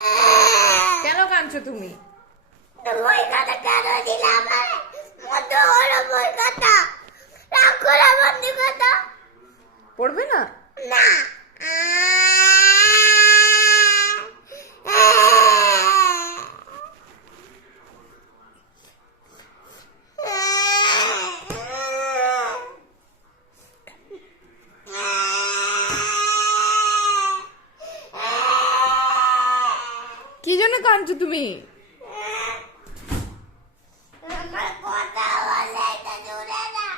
কেন কাঁদছো তুমি? বই খাতা কেন দিলে আমার মতো হলো বই খাতা রাগ করে বন্দি খাতা পড়বে না? না কি জন্য কাঁদছো তুমি? আমার কথা বলে এটা জুড়ে না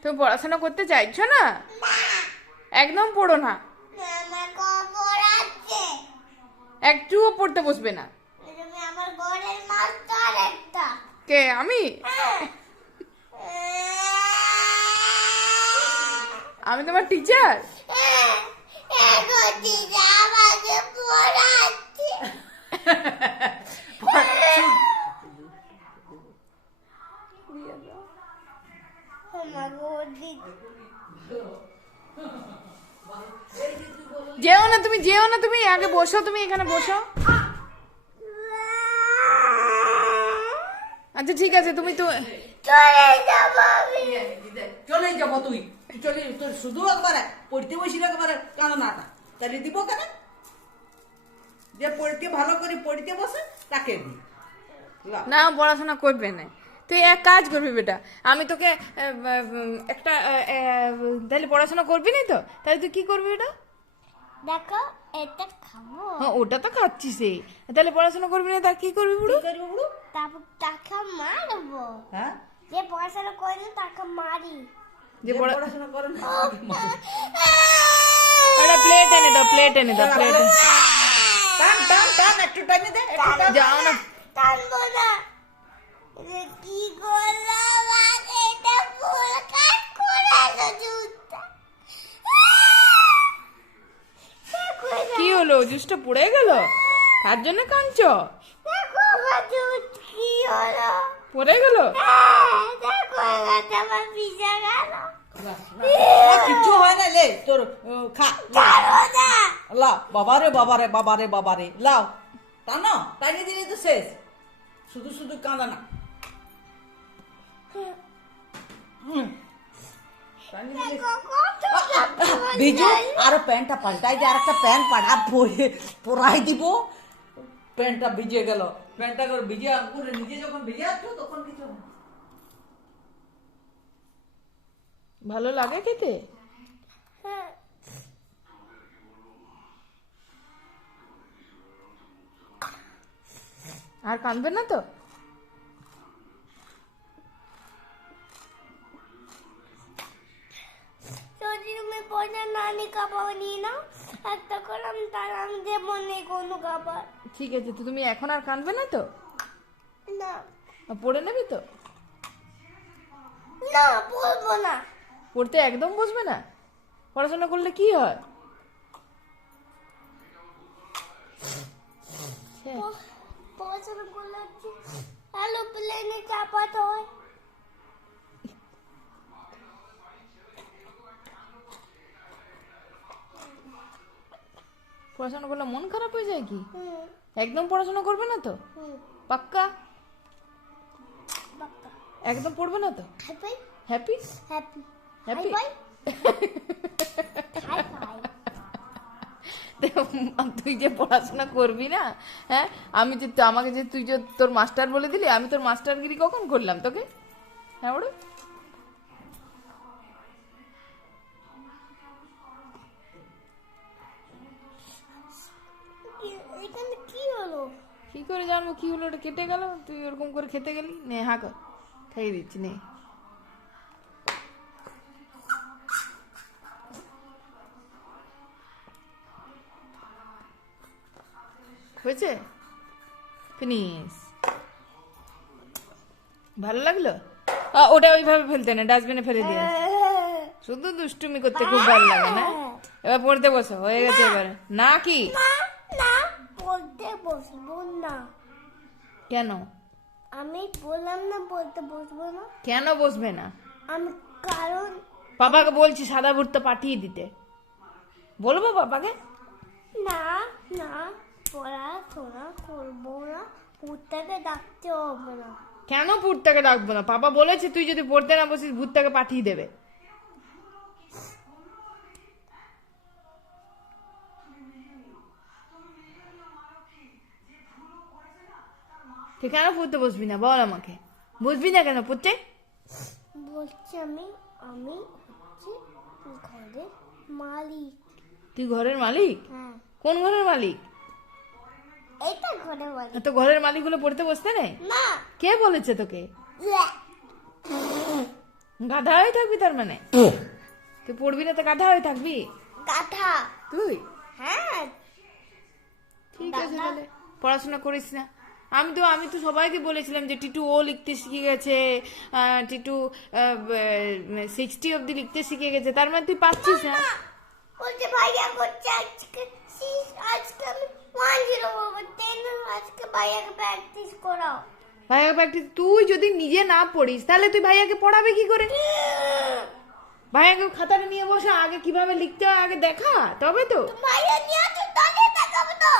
তুমি পড়াশোনা করতে চাইছো না? একদম পড়ো না, আমার খবর আছে একটুও পড়তে বসবে না। তুমি আমার ঘরের মাস্টার একটা কে? আমি? আমি তোমার টিচার? এখন দিদা আমাকে পড়াচ্ছে আমাকে ওর দিদি যেও না তুমি, যেও না তুমি, আগে বসো, তুমি এখানে বসো। আচ্ছা ঠিক আছে, তুমি তো চলে যাবো আমি চলে যাবো তুই চলে তোর শুধু একবার পড়তে বসিলে একবার কান্নাটা তাহলে দিব কেন? যে পড়তে ভালো করে পড়তে বসে তাকে দি না, পড়াশোনা করবে না। তুই এক কাজ করবি বেটা, আমি তোকে একটা তাহলে পড়াশোনা করবি না তো, তাহলে তুই কি করবি বেটা? দেখো এটা খাবো হ্যাঁ, ওটা তো খাচ্ছিস। তাহলে পড়াশোনা করবি না, তা কি করবি বুড়ো? তারপর টাকা মারবো হ্যাঁ যে পড়াশোনা করে না তাকে মারি যে যে পড়াশোনা করে না একটা প্লেট এনে দাও, প্লেট এনে দাও, প্লেট। টান টান টান একটু টাইমে দে একটু টান। যাও না, টানবো না এটা কি করলাম আগে এটা ফুল কাট করে জুতা কি হলো? জুসটা পড়ে গেল, তার জন্য কাঁদছো? দেখো আমার জুত কি হলো পড়ে গেল? দেখো এখানে আমার ভিজে গেল কিচ্ছু হয় না লে তোর খা ছাড়ো না লাও বাবারে বাবারে বাবারে বাবারে লাও টানো টানিয়ে দিলে তো শেষ শুধু শুধু কাঁদা না টানিয়ে দিলে দেখো কত বিজু আরো প্যান্টটা পাল্টাই যে আরেকটা প্যান্ট পাড়া পরাই দিব প্যান্টটা ভিজে গেল প্যান্টটা করে ভিজে করে নিজে যখন ভিজে আসছো তখন কিছু হয় না। ভালো লাগে খেতে? আর কাঁদবে না তো? যদি তুমি পয়সা নানি খাবার নিয়ে নাও একটা করলাম তার আমি দেবো নেই কোনো খাবার ঠিক আছে, তো তুমি এখন আর কাঁদবে না তো? না আর পড়ে নেবে তো? না বলবো না পড়তে একদম বসবে না? পড়াশোনা করলে কি হয়? পড়াশোনা করলে হ্যালো প্লেনে চাপাতে হয় পড়াশোনা করলে মন খারাপ হয়ে যায় কি? একদম পড়াশোনা করবে না তো? পাক্কা? বাক্কা একদম পড়বে না তো? Happy happy? Happy happy? বাই হাই ফাই তুই যে পড়াশোনা করবি না, হ্যাঁ, আমি যে আমাকে যে তুই যে তোর মাস্টার বলে দিলি, আমি তোর মাস্টারগিরি কখন করলাম তোকে? হ্যাঁ বড়, এখানে কি হলো কি করে জানবো কি হলো? ওটা কেটে গেল, তুই ওরকম করে খেতে গেলি। নে হা কর, খাইয়ে দিচ্ছি, নে। হয়েছে? ফিনিশ। ভালো লাগলো? ওটা ওইভাবে ফেলতে না, ডাস্টবিনে ফেলে দিয়ে। শুধু দুষ্টুমি করতে খুব ভালো লাগে না? এবার পড়তে বসো, হয়ে গেছে এবারে না কি? না না বলতে বসবো না কেন? আমি বললাম না বলতে বসবো না কেন বসবে না? আমি কারণ পাপাকে বলছি সাদা ভুট্টা পাঠিয়ে দিতে। বলবো পাপাকে? না পড়াশোনা করবো না কুত্তাকে ডাকতে হবে না কেন ভূতটাকে ডাকবো না? পাপা বলেছে তুই যদি পড়তে না বসিস ভূতটাকে পাঠিয়ে দেবে। তুই কেন পড়তে বসবি না বল আমাকে? বসবি না কেন পড়তে? বলছি আমি হচ্ছে ঘরের মালিক। তুই ঘরের মালিক? হ্যাঁ কোন ঘরের মালিক? এইটা ঘরের মালিক তো ঘরের মালিক গুলো পড়তে বসতে নেই? না কে বলেছে তোকে? গাধা হয়ে থাকবি তার মানে? তুই পড়বি না তো গাধা হয়ে থাকবি গাধা তুই? হ্যাঁ ঠিক আছে দাদা। তাহলে পড়াশোনা করিস না। আমি তো সবাইকে বলেছিলাম যে টিটু ও লিখতে শিখে গেছে, টিটু 60 অব্দি লিখতে শিখে গেছে, তার মানে তুই পাচ্ছিস না। বলছে ভাইয়া করছে আজকে আজকে আমি 10 বলবো 10 আজকে ভাইয়াকে প্র্যাকটিস করাও। ভাইয়া প্র্যাকটিস? তুই যদি নিজে না পড়িস তাহলে তুই ভাইয়াকে পড়াবে কি করে? ভাইয়াকে খাতাটা নিয়ে বসা, আগে কিভাবে লিখতে হয় আগে দেখা, তবে তো ভাইয়া নিয়ে আসো তাহলে দেখাবো তো।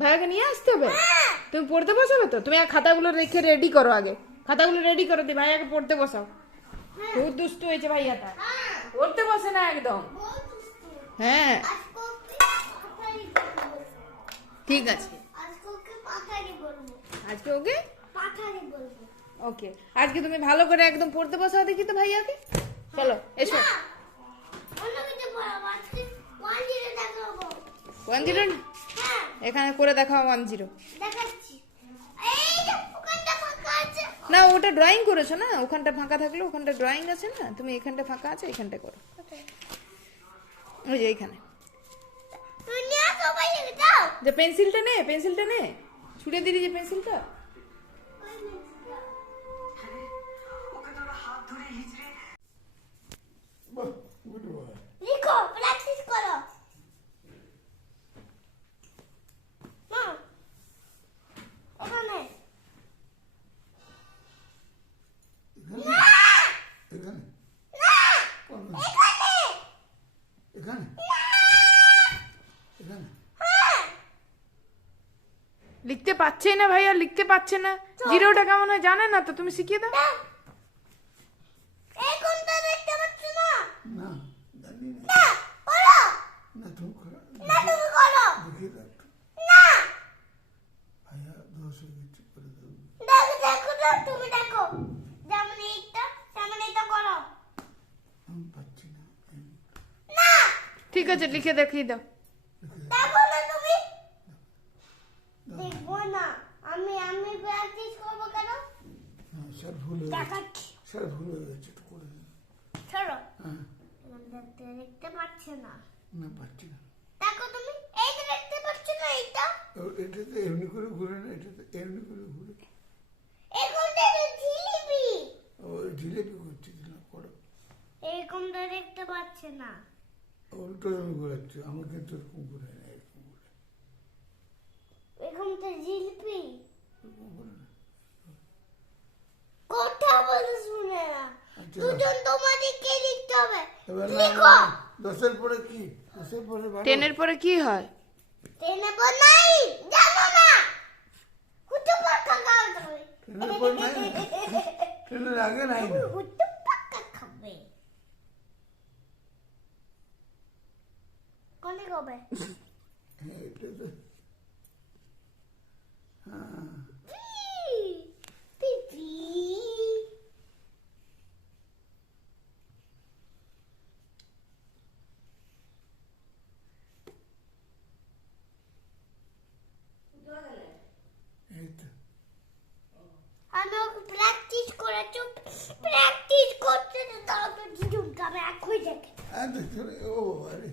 ভাইয়াকে নিয়ে আসতে হবে। হ্যাঁ তুমি পড়তে বসাবে তো? তুমি আর খাতাগুলো রেখে রেডি করো, আগে খাতাগুলো রেডি করো, দিয়ে ভাইয়াকে পড়তে বসাও। খুব দুষ্ট হয়েছে ভাইয়াটা, পড়তে বসে না একদম। হ্যাঁ আজকে ওকে পাখারি বলবো। ঠিক আছে, আজকে ওকে পাখারি বলবো। আজকে ওকে পাখারি বলবো। ওকে আজকে তুমি ভালো করে একদম পড়তে বসাও দেখি তো ভাইয়াকে। চলো এসো। না অন্য কিছু বলবো আজকে 10 দেখাবো। 10? হ্যাঁ এখানে করে দেখাও 10। দেখাচ্ছি। এই যে ওখানটা ফাঁকা আছে। না ওটা ড্রয়িং করেছো না, ওখানটা ফাঁকা থাকলে ওখানটা ড্রয়িং আছে না, তুমি এখানটা ফাঁকা আছে এখানটা করো। ওই যে এইখানে তুই নিয়ে আসো ভাইয়াকে যাও। যে পেন্সিলটা নে ছুড়ে দিলি যে পেন্সিলটা। লিখো প্র্যাকটিস করো। না ওখানে না এখানে না এখানে এখানে এখানে হ্যাঁ লিখতে পারছেই না ভাইয়া, লিখতে পারছে না। জিরোটা কেমন হয় জানে না তো, তুমি শিখিয়ে দাও। এই কোনটা দেখতে পাচ্ছ না? না জানি না না করো না তুমি করো না তুমি করো দেখিয়ে দাও একটু। না ভাইয়া দোষ হয়ে গেছে করে দেবো দেখো তুমি দেখো যেমন এইটা তেমন এটা করো। আমি পাচ্ছি না না ঠিক আছে লিখে দেখিয়ে দাও। দেখো না তুমি দেখবো না আমি প্র্যাকটিস করবো কেন? হ্যাঁ স্যার ভুল হয়ে গেছে দেখাচ্ছি স্যার ভুল হয়ে গেছে একটু করে দিন ছাড়ো হ্যাঁ দেখতে পাচ্ছে না। না পাচ্ছি না দেখো তুমি এই যে দেখতে পাচ্ছ না এইটা এটাতে এমনি করে ঘুরে না এটাতে এমনি করে ঘুরে এরকমটা জিলিপি ও জিলেপি করছি না করো এরকমটা দেখতে পাচ্ছে না। উল্টো আমি ঘোরাচ্ছি আমার কিন্তু এরকম ঘুরে না এরকম ঘুরে এরকমটা জিলিপি এরকম ঘুরে না কথা বলে শুনে না। আচ্ছা। দুজন তোমাদেরকে লিখতে হবে। এবার না, লিখো 10-এর পরে কি 10-এর পরে 10-এর পরে কি হয়? টেনে পর নাই জানো না হুটু পাক্কা খাবে। 10-এর পর নাই 10-এর আগে নাই না হুটু পাক্কা খাবে কোনে খাবে? হ্যাঁ এটা তো হ্যাঁ পিপি এই তো আমি প্র্যাকটিস করেছি প্র্যাকটিস করতে তো তাও তো দুজন খাবে এক হয়ে যাবে। আর দেখো ও আরে